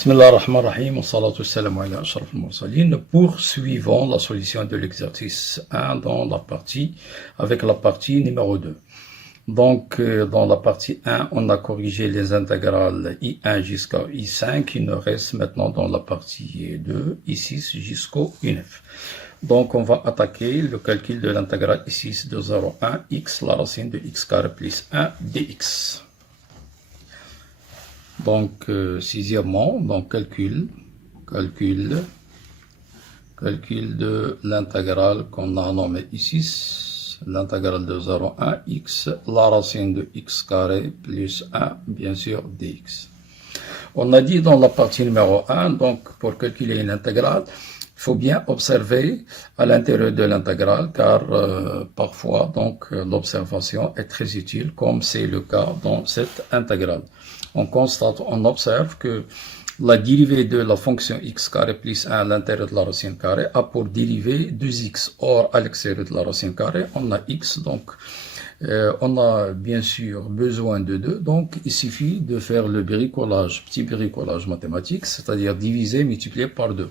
Bismillah ar-Rahman ar-Rahim, wa salatu salam ala ashraf al-mursalin. Nous poursuivons la solution de l'exercice 1 avec la partie numéro 2. Donc, dans la partie 1, on a corrigé les intégrales I1 jusqu'à I5. Il nous reste maintenant dans la partie 2, I6 jusqu'au I9. Donc, on va attaquer le calcul de l'intégrale I6 de 0 à 1, x, la racine de x carré plus 1 dx. Donc, sixièmement, donc calcul de l'intégrale qu'on a nommée ici, l'intégrale de 0 à 1 x, la racine de x carré plus 1, bien sûr, dx. On a dit dans la partie numéro 1, donc pour calculer une intégrale, il faut bien observer à l'intérieur de l'intégrale, car parfois donc l'observation est très utile, comme c'est le cas dans cette intégrale. On observe que la dérivée de la fonction x carré plus 1 à l'intérieur de la racine carrée a pour dérivée 2x. Or, à l'extérieur de la racine carrée, on a x, donc on a bien sûr besoin de 2, donc il suffit de faire le bricolage, petit bricolage mathématique, c'est-à-dire diviser, multiplier par 2.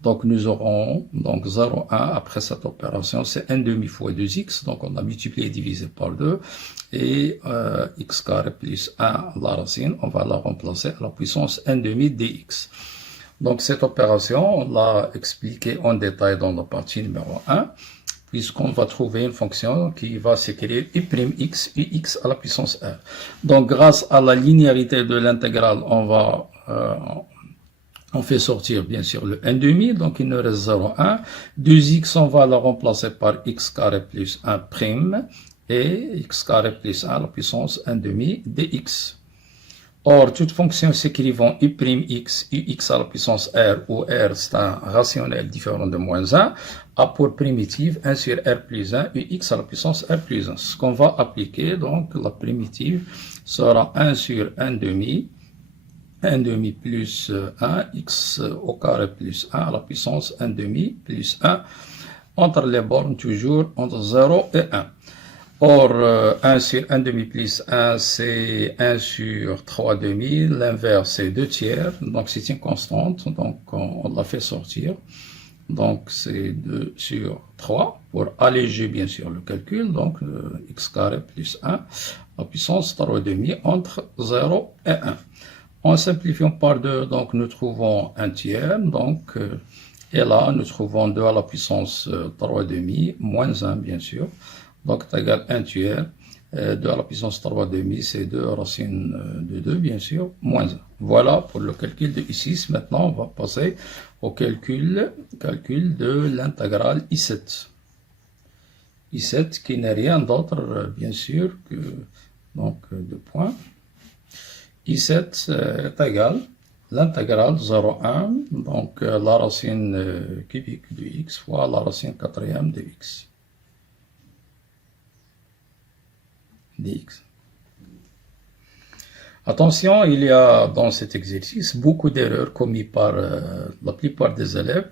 Donc nous aurons donc 0,1 après cette opération, c'est 1 demi fois 2x, donc on a multiplié et divisé par 2, et x carré plus 1, la racine, on va la remplacer à la puissance 1 demi dx. Donc cette opération, on l'a expliqué en détail dans la partie numéro 1, puisqu'on va trouver une fonction qui va s'écrire u'x, ux à la puissance r. Donc, grâce à la linéarité de l'intégrale, on fait sortir, bien sûr, le 1 demi, donc il nous reste 0,1. 2x, on va la remplacer par x carré plus 1 prime, et x carré plus 1 à la puissance 1 demi dx. Or, toute fonction s'écrivant u'x, ux à la puissance r, où r c'est un rationnel différent de moins 1, a pour primitive 1 sur r plus 1, ux à la puissance r plus 1. Ce qu'on va appliquer, donc la primitive sera 1 sur 1 demi plus 1, x au carré plus 1 à la puissance 1 demi plus 1, entre les bornes toujours entre 0 et 1. Or, 1 sur 1 demi plus 1, c'est 1 sur 3 demi. L'inverse, c'est 2 tiers. Donc, c'est une constante. Donc, on l'a fait sortir. Donc, c'est 2 sur 3 pour alléger, bien sûr, le calcul. Donc, x carré plus 1, la puissance 3 demi entre 0 et 1. En simplifiant par 2, donc, nous trouvons 1 tiers. Donc, et là, nous trouvons 2 à la puissance 3 demi, moins 1, bien sûr. Donc, c'est égal à 1 tiers, 2 à la puissance 3 demi, c'est 2 racine de 2, bien sûr, moins 1. Voilà pour le calcul de I6. Maintenant, on va passer au calcul de l'intégrale I7. I7 qui n'est rien d'autre, bien sûr, que donc 2 points. I7 est égal l'intégrale 0,1, donc la racine cubique de x fois la racine quatrième de x. dx. Attention, il y a dans cet exercice beaucoup d'erreurs commises par la plupart des élèves.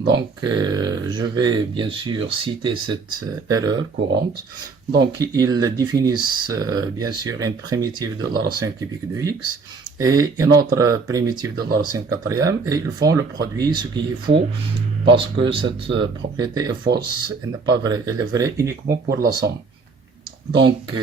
Donc, je vais bien sûr citer cette erreur courante. Donc, ils définissent bien sûr une primitive de la racine cubique de x et une autre primitive de la racine quatrième, et ils font le produit, ce qui est faux, parce que cette propriété est fausse, elle n'est pas vraie, elle est vraie uniquement pour la somme. Donc,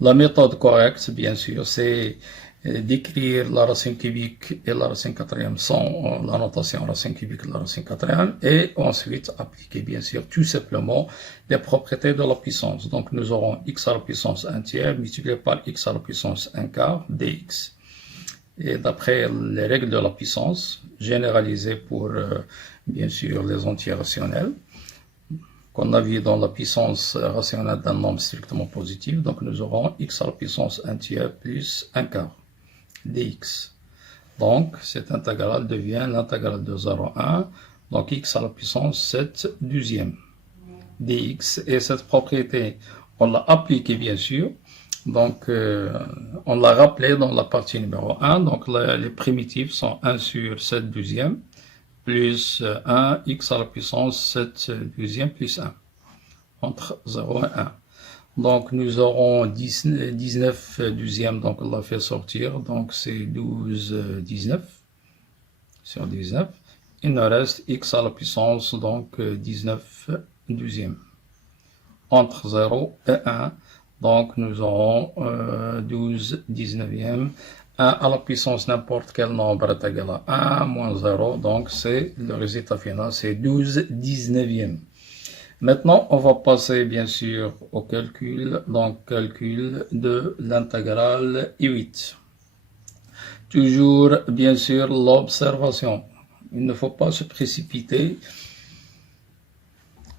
la méthode correcte, bien sûr, c'est d'écrire la racine cubique et la racine quatrième sans la notation racine cubique et la racine quatrième, et ensuite appliquer, bien sûr, tout simplement les propriétés de la puissance. Donc, nous aurons x à la puissance 1 tiers multiplié par x à la puissance 1 quart dx. Et d'après les règles de la puissance, généralisées pour, bien sûr, les entiers rationnels, qu'on a vu dans la puissance rationnelle d'un nombre strictement positif, donc nous aurons x à la puissance 1 tiers plus 1 quart dx. Donc, cette intégrale devient l'intégrale de 0 à 1, donc x à la puissance 7 douzième dx. Et cette propriété, on l'a appliquée bien sûr, donc on l'a rappelé dans la partie numéro 1, donc les primitives sont 1 sur 7 douzième, plus 1, x à la puissance 7 douzième plus 1, entre 0 et 1. Donc, nous aurons 19 douzièmes, donc on l'a fait sortir, donc c'est 12 19. sur 19. Il nous reste x à la puissance, donc 19 douzièmes. Entre 0 et 1, donc nous aurons 12 19e. 1 à la puissance n'importe quel nombre est égal à 1 moins 0, donc c'est le résultat final, c'est 12 19e. Maintenant, on va passer bien sûr au calcul, donc calcul de l'intégrale I8. Toujours bien sûr l'observation, il ne faut pas se précipiter.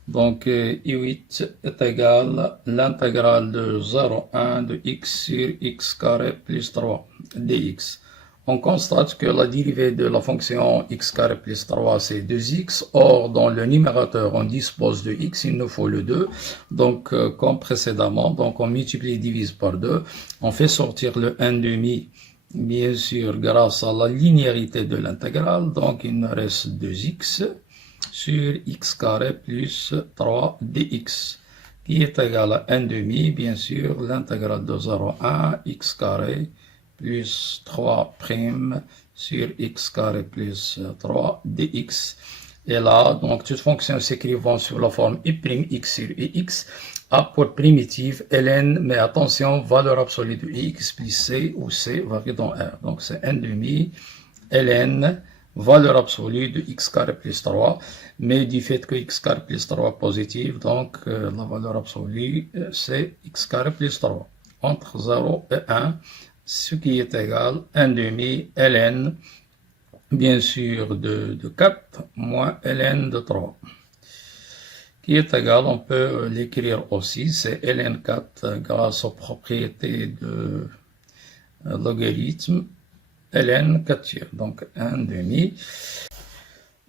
Donc, I8 est égal à l'intégrale de 0,1 de x sur x carré plus 3 dx. On constate que la dérivée de la fonction x carré plus 3, c'est 2x. Or, dans le numérateur, on dispose de x, il nous faut le 2. Donc, comme précédemment, donc on multiplie et divise par 2. On fait sortir le 1/2, bien sûr, grâce à la linéarité de l'intégrale. Donc, il nous reste 2x. Sur x carré plus 3 dx, qui est égal à 1/2, bien sûr, l'intégrale de 0,1 x carré plus 3 prime sur x carré plus 3 dx. Et là, donc, toute fonction s'écrivant sous la forme i'x sur ix a pour primitive ln, mais attention, valeur absolue de x plus c, où c varie dans R. Donc, c'est 1/2 ln, valeur absolue de x carré plus 3, mais du fait que x carré plus 3 est positif, donc la valeur absolue c'est x carré plus 3, entre 0 et 1, ce qui est égal à 1/2 ln, bien sûr de 4, moins ln de 3, qui est égal, on peut l'écrire aussi, c'est ln 4 grâce aux propriétés de logarithme, ln 4 tiers, donc 1/2.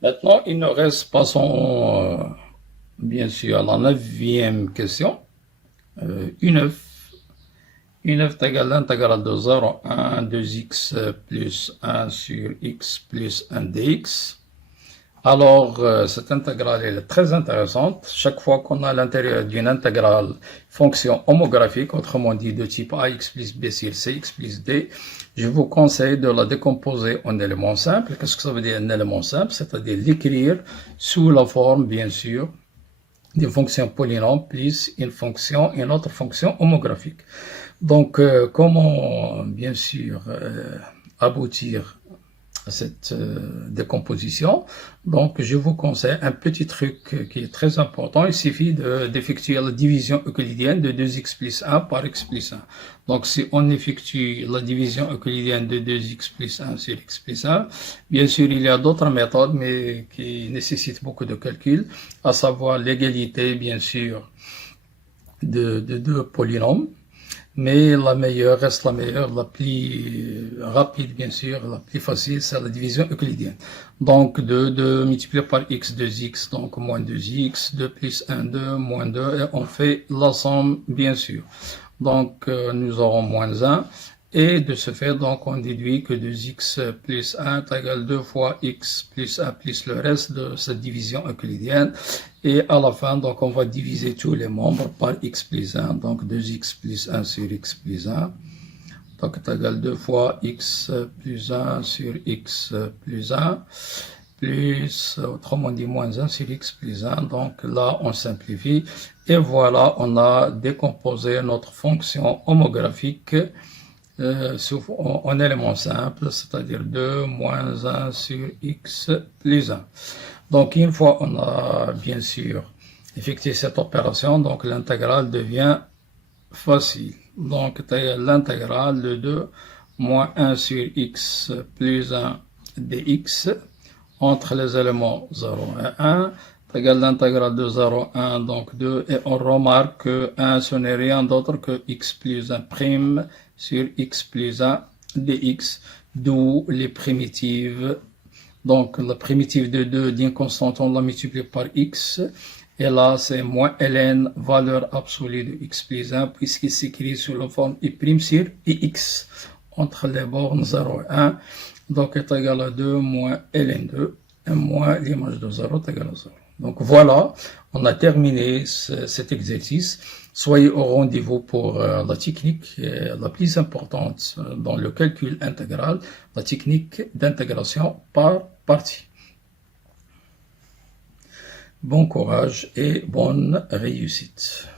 Maintenant, il nous reste, passons bien sûr à la 9e question. U9. U9 est égal à l'intégrale de 0 à 1, 2x plus 1 sur x plus 1 dx. Alors, cette intégrale elle est très intéressante. Chaque fois qu'on a à l'intérieur d'une intégrale fonction homographique, autrement dit de type ax plus b sur cx plus d, je vous conseille de la décomposer en éléments simples. Qu'est-ce que ça veut dire un élément simple? C'est-à-dire l'écrire sous la forme, bien sûr, d'une fonction polynôme plus une autre fonction homographique. Donc, comment, bien sûr, aboutir à cette décomposition? Donc, je vous conseille un petit truc qui est très important. Il suffit d'effectuer la division euclidienne de 2x plus 1 par x plus 1. Donc, si on effectue la division euclidienne de 2x plus 1 sur x plus 1, bien sûr, il y a d'autres méthodes, mais qui nécessitent beaucoup de calcul, à savoir l'égalité, bien sûr, de deux polynômes. Mais la meilleure reste la meilleure, la plus rapide bien sûr, la plus facile, c'est la division euclidienne. Donc 2 multiplié par x, 2x, donc moins 2x, 2 plus 1, 2, moins 2, et on fait la somme bien sûr. Donc nous aurons moins 1, et de ce fait, donc on déduit que 2x plus 1 est égal 2 fois x plus 1 plus le reste de cette division euclidienne. Et à la fin, donc on va diviser tous les membres par x plus 1, donc 2x plus 1 sur x plus 1. Donc est égal 2 fois x plus 1 sur x plus 1, plus, autrement dit, moins 1 sur x plus 1. Donc là, on simplifie. Et voilà, on a décomposé notre fonction homographique en éléments simples, c'est-à-dire 2 moins 1 sur x plus 1. Donc, une fois on a bien sûr effectué cette opération, donc l'intégrale devient facile. Donc, l'intégrale de 2 moins 1 sur x plus 1 dx entre les éléments 0 et 1 est égal à l'intégrale de 0 à 1, donc 2, et on remarque que 1 ce n'est rien d'autre que x plus 1 prime sur x plus 1 dx, d'où les primitives. Donc la primitive de 2 d'une constante, on la multiplie par x, et là c'est moins ln, valeur absolue de x plus 1, puisqu'il s'écrit sous la forme i' sur ix, entre les bornes 0 et 1, donc est égal à 2 moins ln2, et moins l'image de 0 est égal à 0. Donc voilà, on a terminé cet exercice. Soyez au rendez-vous pour la technique la plus importante dans le calcul intégral, la technique d'intégration par partie. Bon courage et bonne réussite.